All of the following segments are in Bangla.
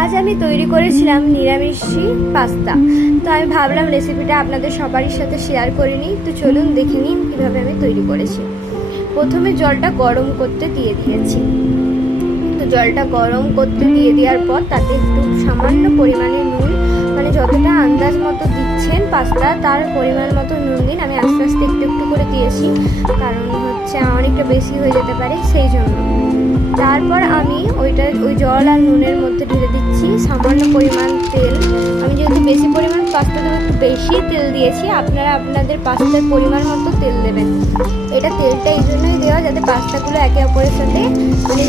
আজ আমি তৈরি করেছিলাম নিরামিষি পাস্তা। তো আমি ভাবলাম রেসিপিটা আপনাদের সবারই সাথে শেয়ার করে নিই। তো চলুন দেখে নিন কীভাবে আমি তৈরি করেছি। প্রথমে জলটা গরম করতে দিয়ে দিয়েছি। তো জলটা গরম করতে দিয়ে দেওয়ার পর তাতে একটু সামান্য পরিমাণে নুন, মানে যতটা আন্দাজ মতো দিচ্ছেন পাস্তা তার পরিমাণ মতো নুন দিন। আমি আস্তে আস্তে একটু একটু করে দিয়েছি, কারণ হচ্ছে অনেকটা বেশি হয়ে যেতে পারে সেই জন্য। তারপর আমি ওই জল আর নুনের মধ্যে ঢেলে দিচ্ছি সামান্য পরিমাণ তেল। আমি যেহেতু বেশি পরিমাণ পাস্তা দেবো একটু বেশি তেল দিয়েছি, আপনারা আপনাদের পাস্তার পরিমাণ মতো তেল দেবেন। এটা তেলটা এই জন্যই দেওয়া যাতে পাস্তাগুলো একে অপরের সাথে মানে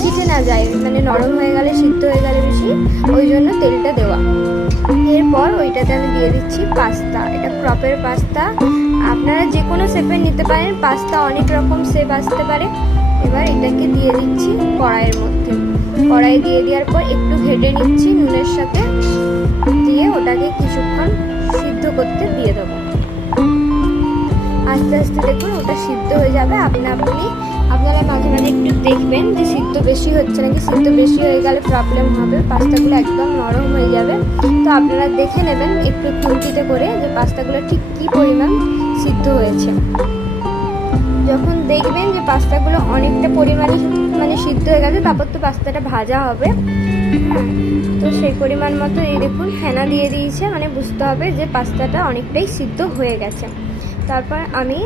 চিটে না যায়, মানে নরম হয়ে গেলে সিদ্ধ হয়ে গেলে বেশি, ওই জন্য তেলটা দেওয়া। এরপর ওইটাতে আমি দিয়ে দিচ্ছি পাস্তা। এটা ক্রপের পাস্তা, আপনারা যে কোনো শেপের নিতে পারেন, পাস্তা অনেক রকম শেপ আসতে পারে। এবার এটাকে দিয়ে দিচ্ছি কড়াইয়ের মধ্যে। কড়াই দিয়ে দেওয়ার পর একটু ঘেটে নিচ্ছি নুনের সাথে, দিয়ে ওটাকে কিছুক্ষণ সিদ্ধ করতে দিয়ে দেবো। আস্তে আস্তে দেখুন ওটা সিদ্ধ হয়ে যাবে আপনারা মাঝে মাঝে একটু দেখবেন যে সিদ্ধ বেশি হচ্ছে নাকি। সিদ্ধ বেশি হয়ে গেলে প্রবলেম হবে, পাস্তাগুলো একদম নরম হয়ে যাবে। তো আপনারা দেখে নেবেন একটু খুন্তিতে করে যে পাস্তাগুলো ঠিক কী পরিমাণ সিদ্ধ হয়েছে। যখন দেখবেন যে পাস্তাগুলো অনেকটা পরিমাণে মানে সিদ্ধ হয়ে গেছে, তারপর তো পাস্তাটা ভাজা হবে। তো সেই পরিমাণ মতো এই দেখুন ফেনা দিয়ে দিয়েছে, মানে বুঝতে হবে যে পাস্তাটা অনেকটাই সিদ্ধ হয়ে গেছে। তারপর আমি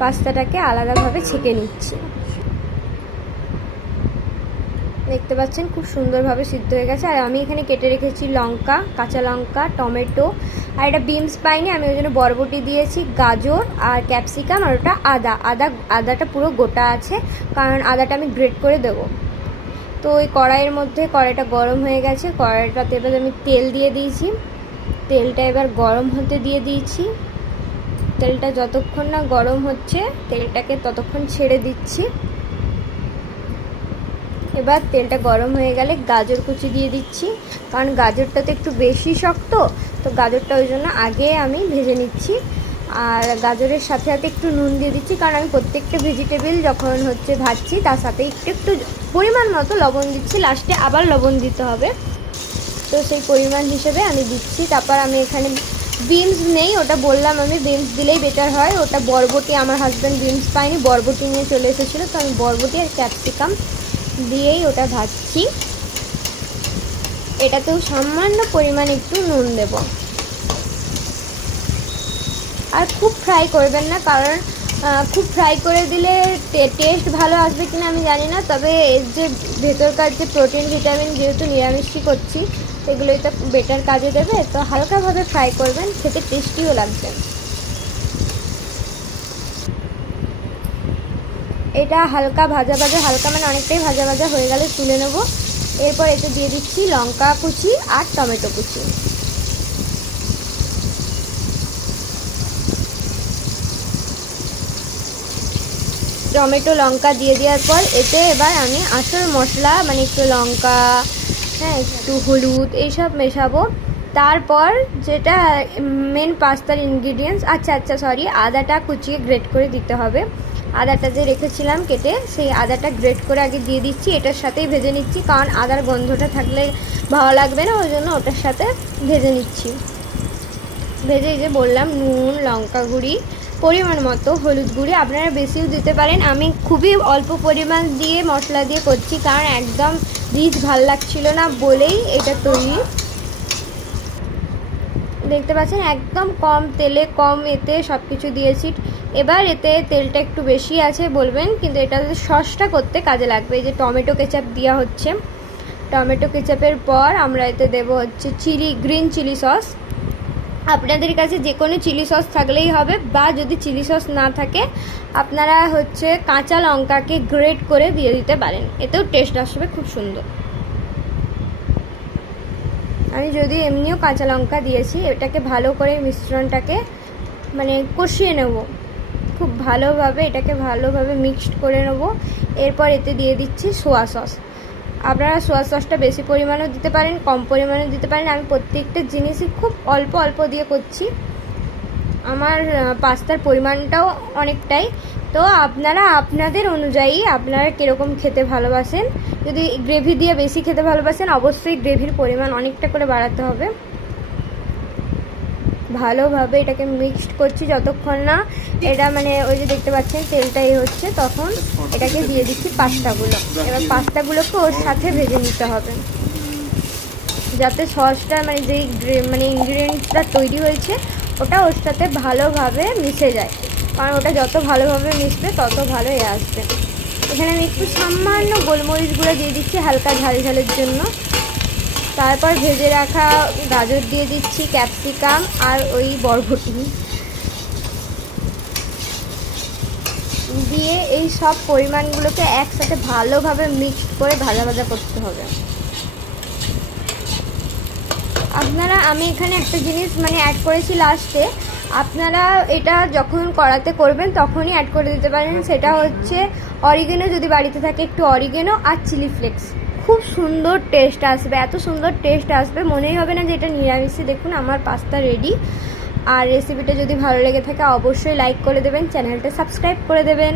পাস্তাটাকে আলাদাভাবে ছেঁকে নিচ্ছি। দেখতে পাচ্ছেন খুব সুন্দরভাবে সিদ্ধ হয়ে গেছে। আর আমি এখানে কেটে রেখেছি লঙ্কা, কাঁচা লঙ্কা, টমেটো, আর এটা বিনস পাইনি আমি ওই জন্য বরবটি দিয়েছি, গাজর আর ক্যাপসিকাম, আর ওটা আদাটা পুরো গোটা আছে, কারণ আদাটা আমি গ্রেট করে দেবো। তো ওই কড়াইটা গরম হয়ে গেছে, কড়াইটাতে এবার আমি তেল দিয়ে দিয়েছি। তেলটা এবার গরম হতে দিয়ে দিয়েছি। তেলটা যতক্ষণ না গরম হচ্ছে তেলটাকে ততক্ষণ ছেড়ে দিচ্ছি। এবার তেলটা গরম হয়ে গেলে গাজর কুচি দিয়ে দিচ্ছি, কারণ গাজরটা তো একটু বেশি শক্ত, তো গাজরটা ওই জন্য আগে আমি ভেজে নিচ্ছি। আর গাজরের সাথে সাথে একটু নুন দিয়ে দিচ্ছি, কারণ আমি প্রত্যেকটা ভেজিটেবল যখন ভাজছি তার সাথে একটু একটু পরিমাণ মতো লবণ দিচ্ছি, লাস্টে আবার লবণ দিতে হবে, তো সেই পরিমাণ হিসেবে আমি দিচ্ছি। তারপর আমি এখানে বিনস নেই, ওটা বললাম আমি বিনস দিলেই বেটার হয়। ওটা বরবটি, আমার হাজব্যান্ড বিনস পায়নি, বরবটি নিয়ে চলে এসেছিলো, তো আমি বরবটি আর ক্যাপসিকাম দিয়েই ওটা ভাজছি। এটাতেও সামান্য পরিমাণ একটু নুন দেব। আর খুব ফ্রাই করবেন না, কারণ খুব ফ্রাই করে দিলে টেস্ট ভালো আসবে কিনা আমি জানি না, তবে এর যে ভেতরকার যে প্রোটিন ভিটামিন, যেহেতু নিরামিষই করছি, এগুলোই তো বেটার কাজে দেবে। তো হালকাভাবে ফ্রাই করবেন, খেতে টেস্টিও লাগবে। এটা হালকা ভাজা মানে অনেকটাই ভাজা হয়ে গেলে তুলে নেব। এরপর এতে দিয়ে দিচ্ছি লঙ্কা কুচি আর টমেটো কুচি। টমেটো লঙ্কা দিয়ে দেওয়ার পর এতে এবার আমি আসল মশলা, মানে একটু লঙ্কা, একটু হলুদ, এইসব মেশাবো। তারপর যেটা মেন পাস্তার ইনগ্রিডিয়েন্টস, সরি, আদাটা কুচিয়ে গ্রেট করে দিতে হবে। আদাটা যে রেখেছিলাম কেটে, সেই আদাটা গ্রেট করে আগে দিয়ে দিচ্ছি। এটার সাথেই ভেজে নিচ্ছি, কারণ আদার গন্ধটা থাকলে ভালো লাগবে না, ওই জন্য ওটার সাথে ভেজে নিচ্ছি। ভেজে যে বললাম নুন, লঙ্কা গুঁড়ি, পরিমাণ মতো হলুদ গুঁড়ি, আপনারা বেশিও দিতে পারেন। আমি খুবই অল্প পরিমাণ দিয়ে মশলা দিয়ে করছি, কারণ একদম রিচ ভাল লাগছিল না বলেই এটা তৈরি। দেখতে পাচ্ছেন একদম কম তেলে কম এতে সব কিছু দিয়েছি। এবার এতে তেলটা একটু বেশি আছে বলবেন, কিন্তু এটা সসটা করতে কাজে লাগবে। এই যে টমেটো কেচাপ দেওয়া হচ্ছে, টমেটো কেচাপের পর আমরা এতে দেবো হচ্ছে গ্রিন চিলি সস। আপনাদের কাছে যে কোনো চিলি সস থাকলেই হবে, বা যদি চিলি সস না থাকে আপনারা কাঁচা লঙ্কাকে গ্রেট করে দিয়ে দিতে পারেন, এতেও টেস্ট আসবে খুব সুন্দর। আমি যদি এমনিও কাঁচা লঙ্কা দিয়েছি, এটাকে ভালো করে মিশ্রণটাকে মানে কষিয়ে নেব খুব ভালোভাবে, এটাকে ভালোভাবে মিক্সড করে নেব। এরপর এতে দিয়ে দিচ্ছি সোয়া সস। আপনারা সোয়া সসটা বেশি পরিমাণেও দিতে পারেন, কম পরিমাণেও দিতে পারেন। আমি প্রত্যেকটা জিনিসই খুব অল্প দিয়ে করছি। আমার পাস্তার পরিমাণটাও অনেকটাই, তো আপনারা আপনাদের অনুযায়ী আপনারা কীরকম খেতে ভালোবাসেন, যদি গ্রেভি দিয়ে বেশি খেতে ভালোবাসেন অবশ্যই গ্রেভির পরিমাণ অনেকটা করে বাড়াতে হবে। ভালোভাবে এটাকে মিক্সড করছি যতক্ষণ না এটা মানে ওই যে দেখতে পাচ্ছেন তেলটাই হচ্ছে, তখন এটাকে দিয়ে দিচ্ছি পাস্তাগুলো। এবার পাস্তাগুলোকে ওর সাথে ভেজে নিতে হবে যাতে সসটা মানে যেই মানে ইনগ্রিডিয়েন্টসটা তৈরি হয়েছে ওটা ওর সাথে ভালোভাবে মিশে যায়, কারণ ওটা যত ভালোভাবে মিশবে তত ভালো আসবে। এখানে আমি একটু সামান্য গোলমরিচ গুঁড়ো দিয়ে দিচ্ছি হালকা ঝাল ঝালের জন্য। তারপর ভেজে রাখা গাজর দিয়ে দিচ্ছি, ক্যাপসিকাম আর ওই বরবটি দিয়ে এই সব পরিমাণগুলোকে একসাথে ভালোভাবে মিক্সড করে ভাজা ভাজা করতে হবে। আপনারা আমি এখানে একটা জিনিস মানে অ্যাড করেছি লাস্টে, আপনারা এটা যখন কড়াতে করবেন তখনই অ্যাড করে দিতে পারেন, সেটা হচ্ছে অরিগেনো, যদি বাড়িতে থাকে একটু অরিগেনো আর চিলি ফ্লেক্স। খুব সুন্দর টেস্ট আসবে, এত সুন্দর টেস্ট আসবে মনেই হবে না যে এটা নিরামিষই। দেখুন আমার পাস্তা রেডি। আর রেসিপিটা যদি ভালো লেগে থাকে অবশ্যই লাইক করে দেবেন, চ্যানেলটা সাবস্ক্রাইব করে দেবেন।